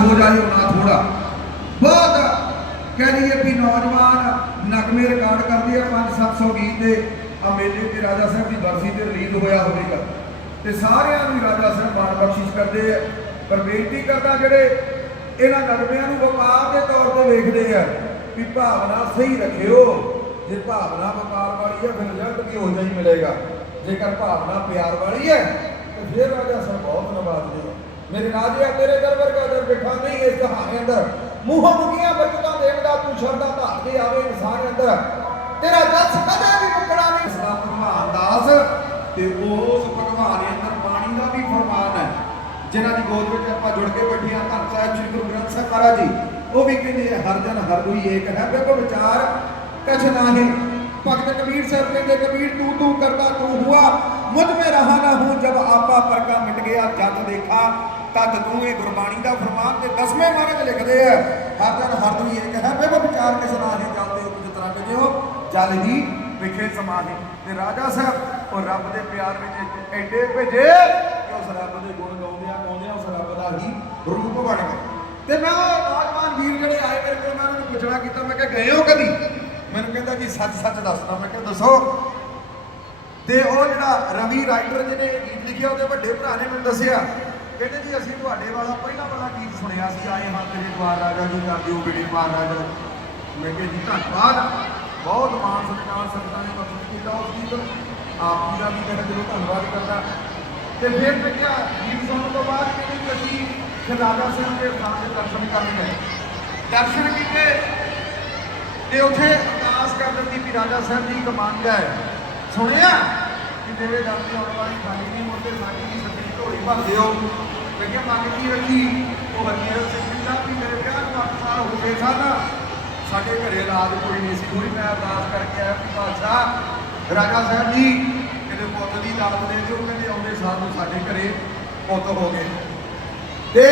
ਹੋ ਜਾਏ ਉਹਨਾਂ ਥੋੜਾ ਬਹੁਤ ਕਹਿ ਲਈਏ ਵੀ ਨੌਜਵਾਨ ਨਗਮੇ ਰਿਕਾਰਡ ਕਰਦੇ ਆ 5-700 ਗੀਤ ਦੇ ਆ ਮੇਲੇ ਤੇ ਰਾਜਾ ਸਾਹਿਬ ਦੀ ਬਰਸੀ ਤੇ ਰਿਲੀਜ਼ ਹੋਇਆ ਹੋਵੇਗਾ ਤੇ ਸਾਰਿਆਂ ਨੂੰ ਰਾਜਾ ਸਾਹਿਬ ਮਾਣ ਬਖਸ਼ਿਸ਼ ਕਰਦੇ ਆ। ਪਰ ਬੇਨਤੀ ਕਰਦਾ ਜਿਹੜੇ ਇਹਨਾਂ ਨਗਮਿਆਂ ਨੂੰ ਵਪਾਰ ਦੇ ਤੌਰ ਤੇ ਵੇਖਦੇ ਆ ਵੀ ਭਾਵਨਾ ਸਹੀ ਰੱਖਿਓ। ਜੇ ਭਾਵਨਾ ਵਪਾਰ ਵਾਲੀ ਹੈ ਫਿਰ ਰਿਜ਼ਲਟ ਵੀ ਹੋ ਜਾਈ ਮਿਲੇਗਾ। ਜੇਕਰ ਭਾਵਨਾ ਪਿਆਰ ਵਾਲੀ ਹੈ ਤੇ ਫਿਰ ਰਾਜਾ ਸਾਹਿਬ ਬਹੁਤ ਨਵਾਜ਼ਦੇ ਮੇਰੇ ਰਾਜਿਆ ਤੇਰੇ ਦਰ ਵਰਗਾ ਦਰ ਬਿਠਾ ਨਹੀਂ ਇਸ ਕਹਾਣੀ ਅੰਦਰ। ਮੂੰਹੋਂ ਮੁਕੀਆਂ ਬਰਕਤਾਂ ਦੇਵਦਾ ਤੂੰ ਸ਼ਰਦਾ ਧਾਰ ਕੇ ਆਵੇ ਇਨਸਾਨ ਅੰਦਰ। ਤੇਰਾ ਜਸ ਕਦੇ ਵੀ ਮੁਕਣਾ ਨਹੀਂ। ਸਦਾ ਭਗਵਾਨ ਦਾਸ ਤੇ ਉਸ ਭਗਵਾਨ ਅੰਦਰ ਬਾਣੀ ਦਾ ਵੀ ਫਰਮਾਨ ਹੈ। ਜਿਨ੍ਹਾਂ ਦੀ ਗੋਦ ਵਿੱਚ ਆਪਾਂ ਜੁੜ ਕੇ ਬੈਠੇ ਹਾਂ ਧੰਨ ਸਾਹਿਬ ਸ੍ਰੀ ਗੁਰੂ ਗ੍ਰੰਥ ਸਾਹਿਬ ਮਹਾਰਾਜ ਜੀ। ਉਹ ਵੀ ਕਹਿੰਦੇ ਆ, ਹਰ ਜਨ ਹਰ ਕੋਈ ਏਕ ਹੈ। ਬਿਲਕੁਲ ਵਿਚਾਰ ਕਛ ਨਾਹੀ ਭਗਤ ਕਬੀਰ ਸਾਹਿਬ ਕਹਿੰਦੇ ਕਬੀਰ ਤੂੰ ਤੂੰ ਕਰਦਾ ਤੂੰ ਹੁਆ। ਮੁਝ ਮੇ ਰਹਾ ਨਾ ਹੂੰ ਜਬ ਆਪਾ ਪਰ ਮਿਟ ਗਿਆ ਜਦ ਦੇਖਾ। ਤਦ ਤੂੰ ਇਹ ਗੁਰਬਾਣੀ ਦਾ ਫਰਮਾਨ ਤੇ ਦਸਵੇਂ ਮਹਾਰਾਜ ਲਿਖਦੇ ਆ। ਹਰ ਜਨ ਹਰ ਕੋਈ ਏਕ ਹੈ ਵੇਖੋ ਵਿਚਾਰ ਕਿਸ ਨਾਹੀ ਜਾਂਦੇ ਹੋ ਜਿਸ ਤਰ੍ਹਾਂ ਕਿ ਹੋ, ਜਲ ਹੀ ਵਿਖੇ ਸਮਾਹੀ ਤੇ ਰਾਜਾ ਸਾਹਿਬ, ਉਹ ਰੱਬ ਦੇ ਪਿਆਰ ਵਿੱਚ ਐਡੇ ਭੇਜੇ ਕਿ ਉਸ ਰੱਬ ਦੇ ਗੁਣ ਗਾਉਂਦਿਆਂ ਗਾਉਂਦਿਆਂ ਉਸ ਰੱਬ ਦਾ ਹੀ ਰੂਪ ਬਣ ਗਏ ਤੇ ਮੈਂ ਉਹ ਨੌਜਵਾਨ ਵੀਰ ਜਿਹੜੇ ਆਏ ਮੇਰੇ ਕੋਲ, ਮੈਂ ਉਹਨਾਂ ਨੂੰ ਪੁੱਛਣਾ ਕੀਤਾ, ਮੈਂ ਕਿਹਾ, ਗਏ ਹੋ ਕਦੀ? ਮੈਨੂੰ ਕਹਿੰਦਾ, ਜੀ ਸੱਚ ਸੱਚ ਦੱਸਦਾ। ਮੈਂ ਕਿਹਾ, ਦੱਸੋ। ਤੇ ਉਹ ਜਿਹੜਾ ਰਵੀ ਰਾਈਟਰ ਜਿਹਨੇ ਗੀਤ ਲਿਖਿਆ, ਉਹਦੇ ਵੱਡੇ ਭਰਾ ਨੇ ਮੈਨੂੰ ਦੱਸਿਆ ਕਹਿੰਦੇ ਜੀ, ਅਸੀਂ ਤੁਹਾਡੇ ਵਾਲਾ ਪਹਿਲਾਂ ਵਾਲਾ ਗੀਤ ਸੁਣਿਆ ਸੀ? ਆਏ ਹਾਂ ਤੇਰੇ ਦੁਆਰ ਰਾਜਾ ਜੀ ਕਰ ਦਿਓ ਬੇੜੇ ਪਾਰ ਰਾਜਾ ਮੈਂ ਕਿਹਾ ਜੀ, ਧੰਨਵਾਦ। ਬਹੁਤ ਮਾਣ ਸਤਿਕਾਰ, ਸੰਗਤਾਂ ਨੇ ਬਖਸ਼ ਕੀਤਾ ਉਸ ਗੀਤ ਆਪ ਜੀ ਦਾ ਵੀ ਮੈਂ ਦਿਲੋਂ ਧੰਨਵਾਦ ਕਰਦਾ। ਤੇ ਫਿਰ ਮੈਂ ਕਿਹਾ, ਗੀਤ ਸੁਣਨ ਤੋਂ ਬਾਅਦ ਕਹਿੰਦੇ ਅਸੀਂ ਫਿਰ ਰਾਜਾ ਸਿੰਘ ਦੇ ਸਥਾਨ ਦੇ ਦਰਸ਼ਨ ਕਰਨ ਗਏ। ਦਰਸ਼ਨ ਕੀਤੇ ਤੇ ਉੱਥੇ ਅਰਦਾਸ ਕਰ ਦਿੱਤੀ ਵੀ ਰਾਜਾ ਸਾਹਿਬ ਜੀ, ਇੱਕ ਮੰਗ ਹੈ। ਸੁਣਿਆ? ਕਿ ਤੇਰੇ ਦਰ ਤੇ ਆਉਣ ਵਾਲੀ ਖਾਲੀ ਨਹੀਂ ਮੁੰਡੇ ਸਾਡੀ ਦੀ ਢੋਲੀ ਭਰ ਦਿਓ ਮੈਂ ਕਿਹਾ ਮੰਗ ਕੀ ਰੱਖੀ? ਉਹ ਹਰੀਰ ਸਿੰਘ ਜੀ ਵੀ ਮੇਰੇ ਵਿਆਹ ਨੂੰ 8 ਸਾਲ ਹੋ ਗਏ ਸਨ। ਸਾਡੇ ਘਰੇ ਇਲਾਜ ਕੋਈ ਨਹੀਂ ਸੀ। ਹੋਈ ਮੈਂ ਅਰਦਾਸ ਕਰਕੇ ਆਇਆ ਕਿ ਬਾਦਸ਼ਾਹ, ਰਾਜਾ ਸਾਹਿਬ ਜੀ ਕਿਤੇ ਪੁੱਤ ਦੀ ਦਾਤ ਦੇ ਦਿਓ। ਕਹਿੰਦੇ ਆਉਂਦੇ ਸਾਲ ਨੂੰ ਸਾਡੇ ਘਰੇ ਪੁੱਤ ਹੋ ਗਏ। ਤੇ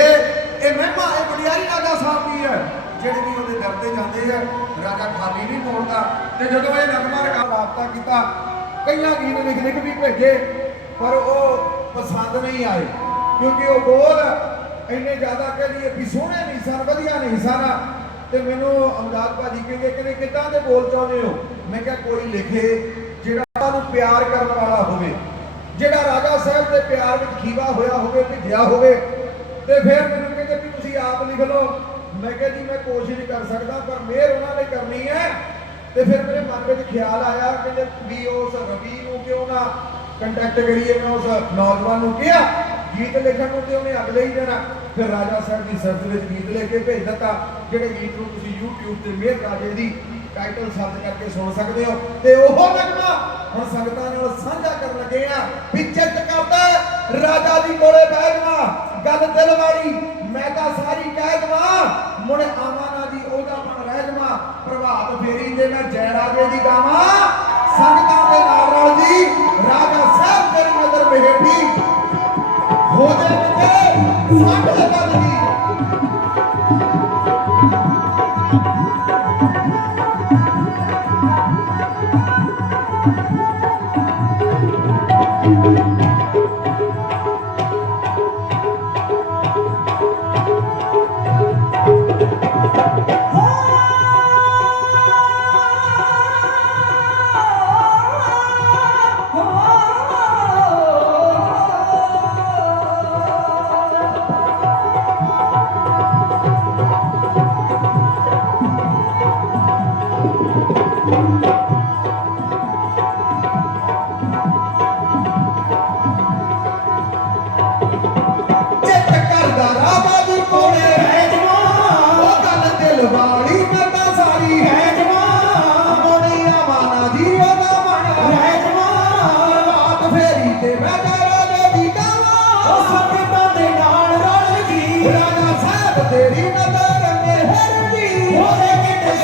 ਇਹ ਮਹਿਮਾ, ਇਹ ਵਡਿਆਈ ਰਾਜਾ ਸਾਹਿਬ ਦੀ ਹੈ, ਜਿਹੜੇ ਵੀ ਉਹਦੇ ਦਰ ਤੇ ਜਾਂਦੇ ਆ, ਰਾਜਾ ਖਾਲੀ ਨਹੀਂ ਮੋੜਦਾ। ਤੇ ਜਦੋਂ ਇਹ ਨਗਮਾ ਰਕਾ ਰਾਬਤਾ ਕੀਤਾ, ਕਈਆਂ ਗੀਤ ਲਿਖ ਲਿਖ ਵੀ ਭੇਜੇ, ਪਰ ਉਹ ਪਸੰਦ ਨਹੀਂ ਆਏ। ਕਿਉਂਕਿ ਉਹ ਬੋਲ ਇੰਨੇ ਜ਼ਿਆਦਾ ਕਹਿ ਲਈਏ ਸੋਹਣੇ ਨਹੀਂ ਸਨ, ਵਧੀਆ ਨਹੀਂ ਸਨ। ਤੇ ਮੈਨੂੰ ਅਮਦਾਦ ਭਾਜੀ ਕਹਿੰਦੇ ਕਿ ਕਿੱਦਾਂ ਦੇ ਬੋਲ ਚਾਹੁੰਦੇ ਹੋ? ਮੈਂ ਕਿਹਾ ਕੋਈ ਲਿਖੇ ਜਿਹੜਾ ਤੁਹਾਨੂੰ ਪਿਆਰ ਕਰਨ ਵਾਲਾ ਹੋਵੇ, ਜਿਹੜਾ ਰਾਜਾ ਸਾਹਿਬ ਦੇ ਪਿਆਰ ਵਿੱਚ ਖੀਵਾ ਹੋਇਆ ਹੋਵੇ, ਭਿੱਜਿਆ ਹੋਵੇ, ਤੇ ਫਿਰ ਮੈਨੂੰ ਕਹਿੰਦੇ ਵੀ ਤੁਸੀਂ ਆਪ ਲਿਖ ਲਓ। ਮੈਂ ਕਿਹਾ ਜੀ, ਮੈਂ ਕੋਸ਼ਿਸ਼ ਕਰ ਸਕਦਾ, ਪਰ ਮਿਹਰ ਉਹਨਾਂ ਨੇ ਕਰਨੀ ਹੈ। ਤੇ ਫਿਰ ਮੇਰੇ ਮਨ ਵਿੱਚ ਖਿਆਲ ਆਇਆ, ਕਹਿੰਦੇ ਵੀ ਉਸ ਰਵੀ ਨੂੰ ਕਿਉਂ ਨਾ ਕੰਟੈਕਟ ਕਰੀਏ ਮੈਂ ਉਸ ਨੌਜਵਾਨ ਨੂੰ ਕਿਹਾ, ਗੀਤ ਲਿਖਣ ਨੂੰ ਤੇ ਉਹਨੇ ਅਗਲੇ ਹੀ ਦਿਨ ਫਿਰ ਰਾਜਾ ਸਾਹਿਬ ਦੀ ਸਰਚ ਵਿੱਚ ਗੀਤ ਲੈ ਕੇ ਭੇਜ ਦਿੱਤਾ। ਜਿਹੜੇ ਗੀਤ ਨੂੰ ਤੁਸੀਂ YouTube ਤੇ ਮਿਹਰ ਰਾਜੇ ਦੀ ਟਾਈਟਲ ਸਰਚ ਕਰਕੇ ਸੁਣ ਸਕਦੇ ਹੋ। ਤੇ ਉਹ ਨਗਮਾ ਹੁਣ ਸੰਗਤਾਂ ਨਾਲ ਸਾਂਝਾ ਕਰਨ ਲੱਗੇ ਆ ਵੀ ਚਿੱਤ ਕਰਦਾ ਰਾਜਾ ਦੀ ਕੋਲੇ ਬਹਿ ਜਾਵਾਂ ਗੱਲ ਦਿਲ ਵਾਲੀ, ਮੈਂ ਤਾਂ ਸਾਰੀ ਕਹਿ ਜਾਵਾਂ ਮੁੜ ਆਵਾਂ ਨਾ ਦੀ ਉਹਦਾ ਮਨ ਰਹਿ ਜਾਵਾਂ ਪ੍ਰਭਾਤ ਫੇਰੀ ਤੇ ਮੈਂ ਜੈ ਰਾਜੇ ਦੀ ਗਾਵਾਂ। ਮੋੜੀ ਦੀ ਉਹਦਾ ਮਨ ਰਹਿ ਰਾਤ ਫੇਰੀ ਤੇ ਮੈਂ ਰਾਜੇ ਦੀ ਗਾਵਾਂ ਉਹ ਸੰਗਤਾਂ ਦੇ ਨਾਲ ਰਲ ਗਈ। ਰਾਜਾ ਸਾਹਿਬ ਤੇਰੀ ਨਜ਼ਰ ਮਿਹਰ ਦੀ ਹੋਵੇ ਕਿਤੇ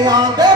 Yeah.